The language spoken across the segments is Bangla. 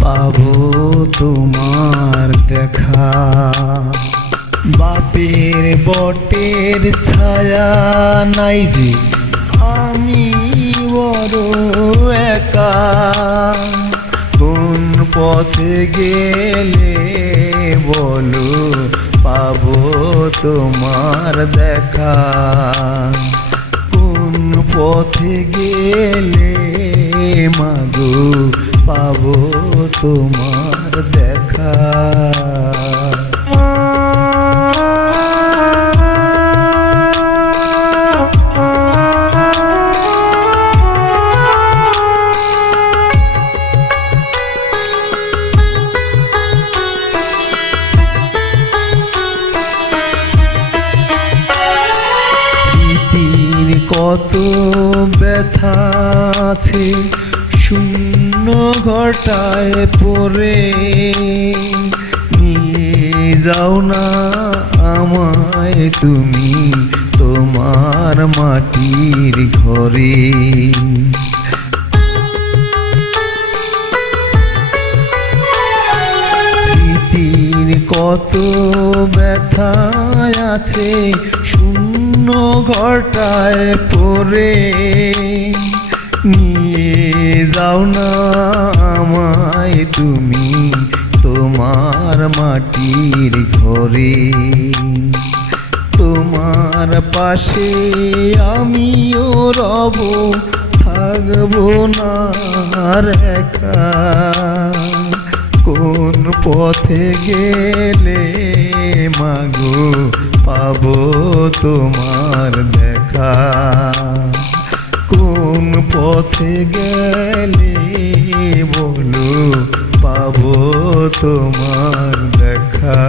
পাবো তোমার দেখা। বাপের বটের ছায়া নাই যে আমি বড় একা। কোন পথে গেলে বলো, পাবো তোমার দেখা। কোন পথে গেলে মাগো পাবো তোমার দেখা। স্মৃতির কত ব্যথা আছে, শূন্য ঘটায় পড়ে। নিয়ে যাও না আমায় তুমি তোমার মাটির ঘরে। তোমার পাশে আমিও রব, থাকব না কোন পথে গেলে মাগো, পাবো তোমার দেখা। কোন পথে গেলে বলো, পাবো তোমার দেখা।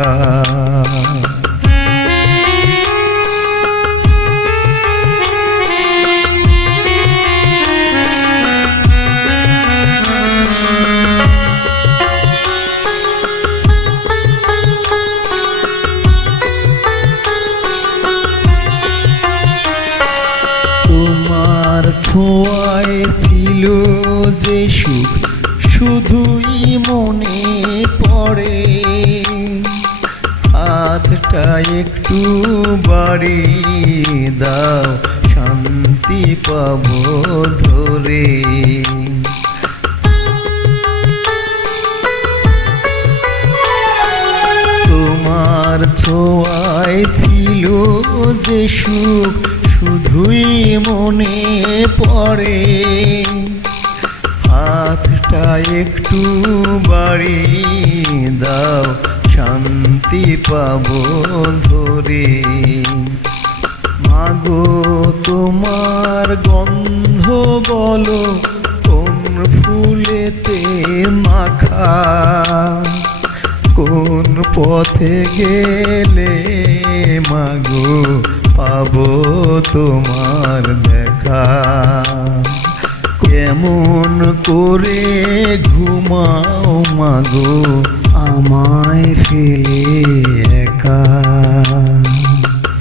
যে সুখ, শুধুই মনে পড়ে। হাতটা একটু বাড়ি দাও, শান্তি পাবো ধরে। তোমার ছোঁয়ায় ছিল যে সুখ, শুধুই মনে পড়ে। হাতটা একটু বাড়ি দাও, শান্তি পাবো ধরে। মাগো, তোমার গন্ধ বলো, কোন ফুলেতে মাখা? কোন পথে গেলে মাগো, পাবো তোমার দেখা? কেমন করে ঘুমাও মাগো? আমায় ফেলে একা।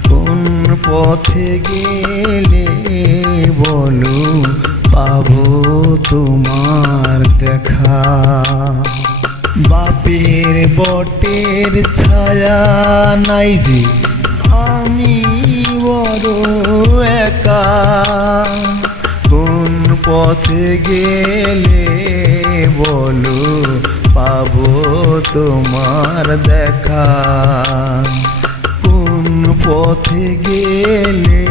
কোন পথে গেলে বলো, পাবো তোমার দেখা। বাপের বটের ছায়া নাই যে, আমি বড় একা। কোন পথে গেলে বলো পাবো তোমার দেখা। কোন পথে গেলে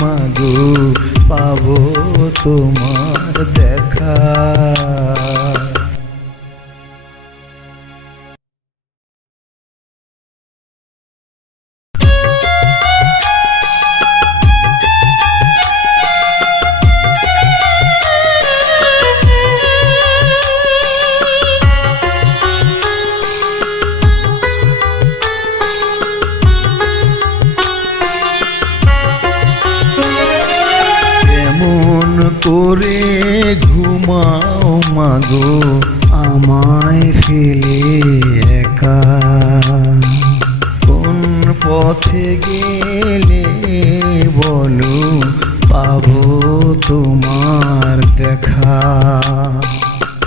মাগো পাবো তোমার দেখা। ঘুমাও মাগো, আমায় ফেলে একা। কোন পথে গেলে বলো, পাবো তোমার দেখা।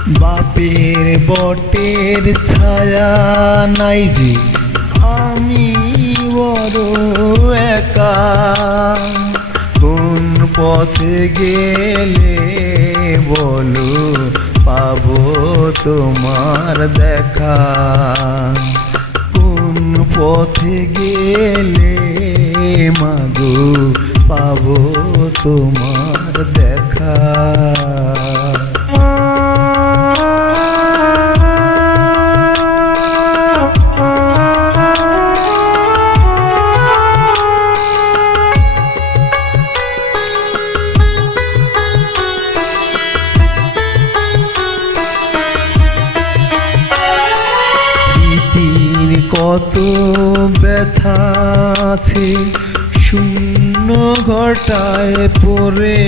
বাপের বটের ছায়া নাই যে, আমি বড় একা। কোন পথে গেলে বলো পাবো তোমার দেখা। ঘটায় পরে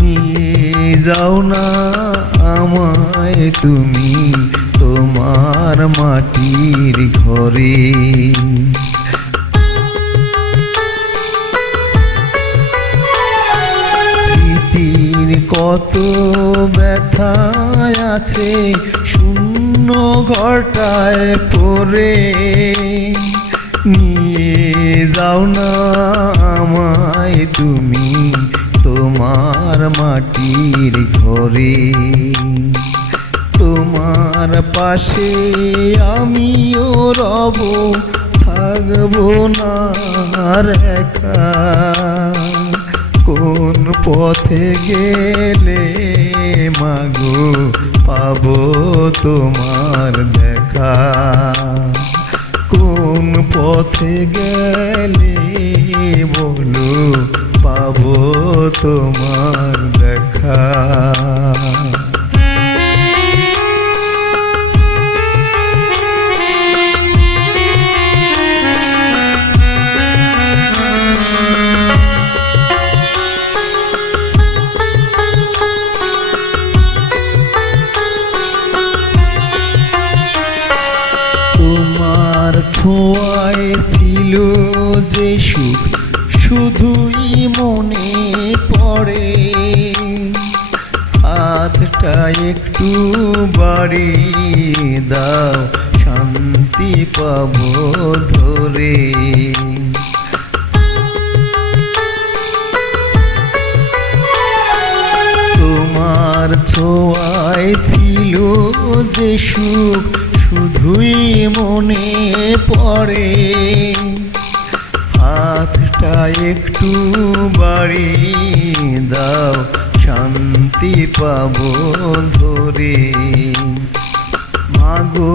নিয়ে যাও না আমায় তুমি তোমার মাটির ঘরে। কত ব্যথা আছে শূন্য ঘটায় পড়ে। নিয়ে যাও না আমায় তুমি তোমার মাটির ঘরে। তোমার পাশে আমিও রব, থাকব না একা কোন পথে গেলে মাগো, পাবো তোমার দেখা। কোন পথে গেলে বলো পাবো তোমার দেখা। ছোঁয়ায় ছিল যে সুখ, শুধুই মনে পড়ে। হাতটা একটু বাড়ি দাও, শান্তি পাবো ধরে। মাগো,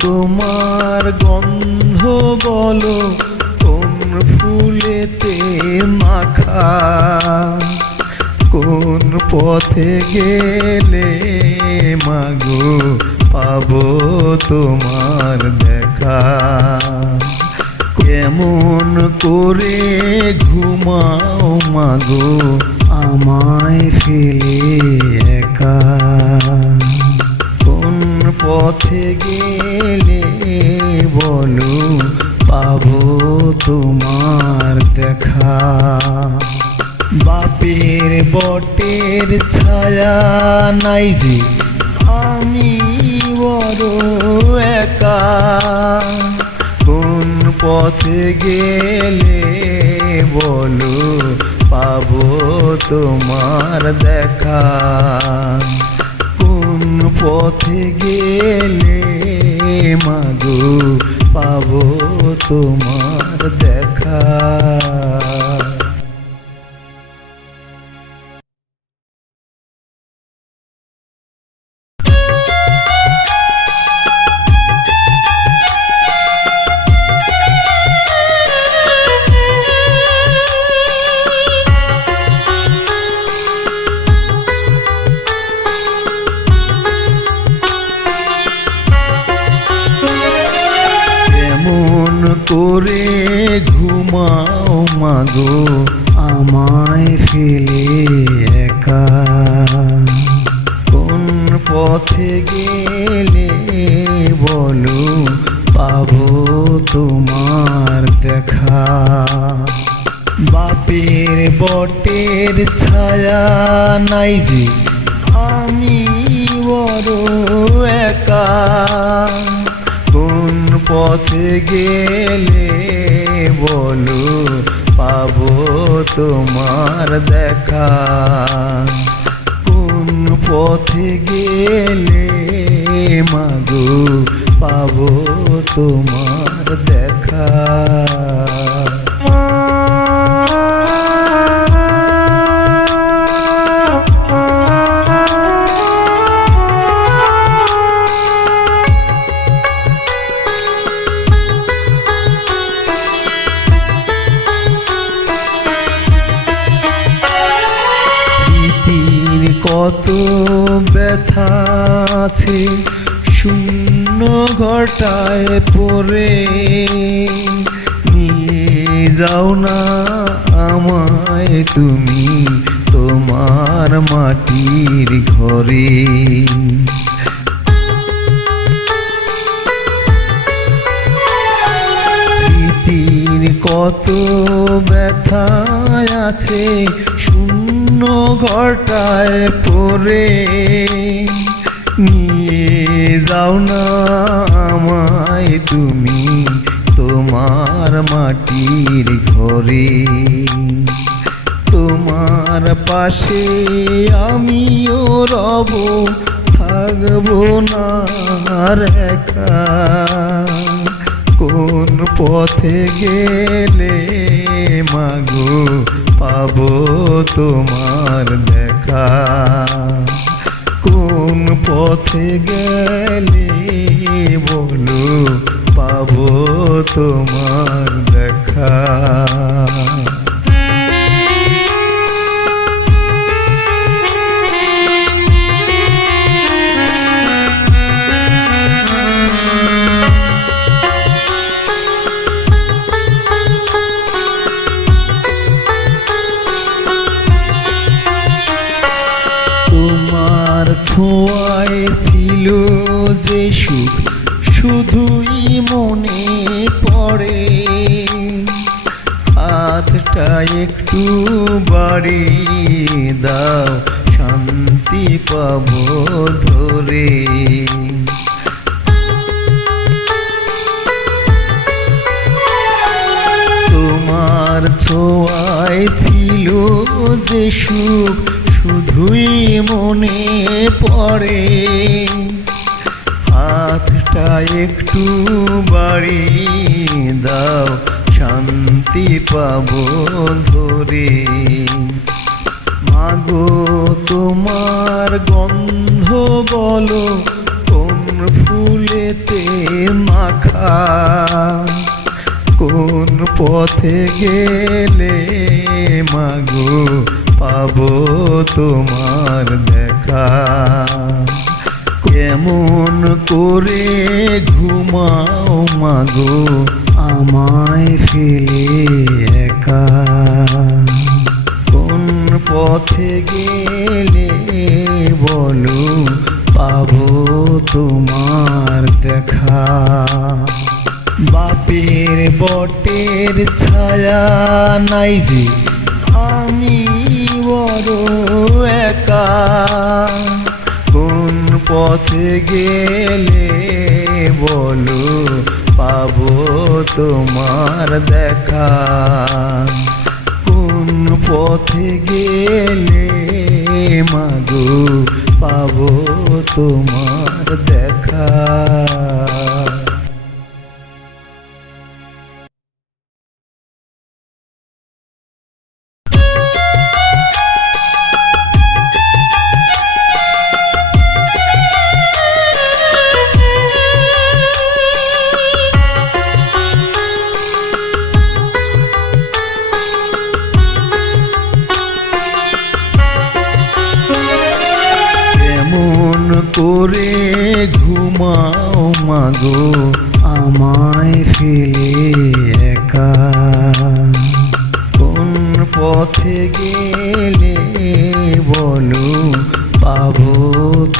তোমার গন্ধ বলো, কোন ফুলেতে মাখা? কোন পথে গেলে মাগো পাবো তোমার দেখা। কেমন করে ঘুমাও মাগো আমায় ফেলে একা। কোন পথে গেলে বলো পাবো তোমার দেখা। বাপের বটের ছায়া নাই যে আমি বড় একা। কোন পথে গেলে বলো, পাবো তোমার দেখা। কোন পথে গেলে মাগো, পাবো তোমার দেখা। নাই যে আমি বড় একা। কোন পথে গেলে বলো, পাবো তোমার দেখা। কোন পথে গেলে মাগো, পাবো তোমার দেখা। কত ব্যথা আছে, শূন্য ঘটায় পরে নিয়ে যাও না আমায় তুমি তোমার মাটির ঘরে। কত ব্যথা আছে, শূন্য ঘটায় পড়ে নিয়ে যাও না আমায় তুমি তোমার মাটির ঘরে। তোমার পাশে আমিও রব, থাকব না একা। কোন পথে গেলে মাগো পাবো তোমার দেখা। কোন পথে গেলে বলো পাব তোমার দেখা। একটু বাড়ি দাও, শান্তি পাবো ধরে। তোমার ছোঁয়ায় ছিল যে সুখ, শুধুই মনে পড়ে। হাতটা একটু বাড়ি দাও শান্তি পাবো ধরে। মাগো, তোমার গন্ধ বলো, কোন ফুলেতে মাখা? কোন পথে গেলে মাগো, পাবো তোমার দেখা? কেমন করে ঘুমাও মাগো আমায় ফেলে একা। কোন পথে গেলে বলো পাবো তোমার দেখা। বাপের বটের ছায়া নাই যে আমি বড় একা। কোন পথে গেলে বলো পাবো তোমার দেখা। কোন পথে গেলে মাগু পাবো তোমার দেখা।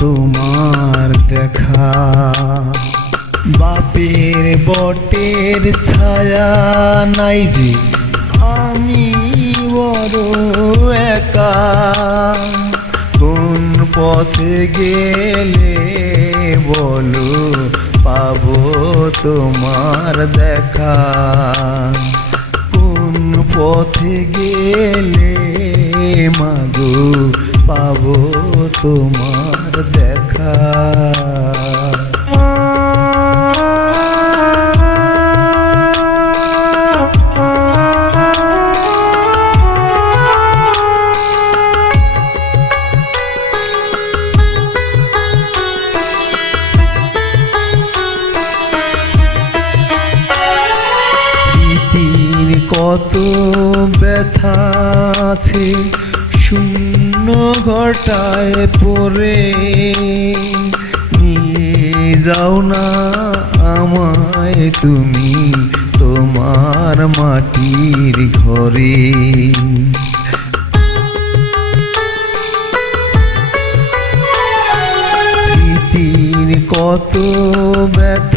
তোমার দেখা। বাপের বটের ছায়া নাই যে আমি বড় একা। কোন পথে গেলে বলো, পাবো তোমার দেখা। কোন পথে গেলে মাগো পাবো তোমার দেখা।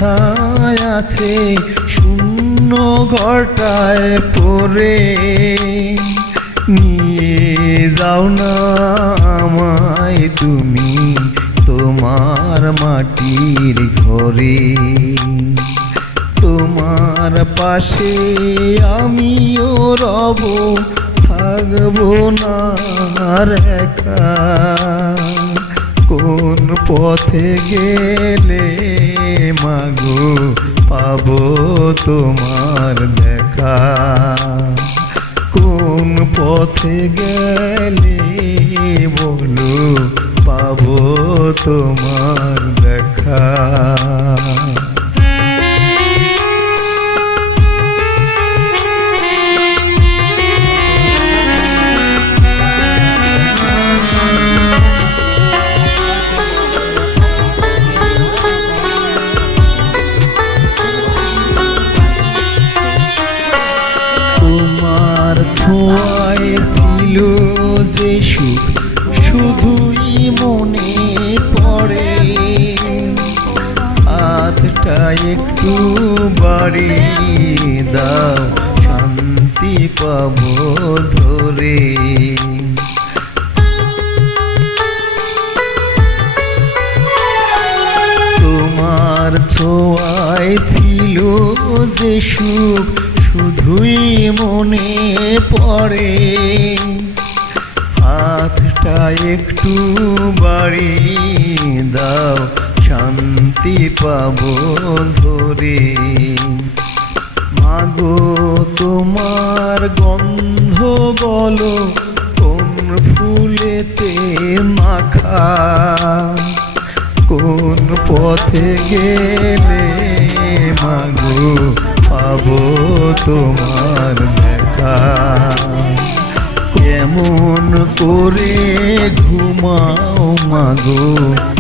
ব্যথা আছে? শূন্য ঘটায় পড়ে। নিয়ে যাও না আমায় তুমি, তোমার মাটির ঘরে। তোমার পাশে আমিও রব, থাকব না একা। কোন পথে গেলে মাগো পাবো তোমার দেখা? কোন পথে গেলে বলো পাবো তোমার দেখা? সুখ, শুধুই মনে পড়ে। হাতটা একটু বাড়ি দাও, শান্তি পাবো ধরে। তোমার ছোঁয়ায় ছিল যে সুখ, শুধুই মনে পড়ে। একটু বাড়ি দাও, শান্তি পাবো ধরে। মাগো, তোমার গন্ধ বলো, কোন ফুলেতে মাখা? কোন পথে গেলে মাগো, পাবো তোমার দেখা? কেমন করে ঘুমাও মাগো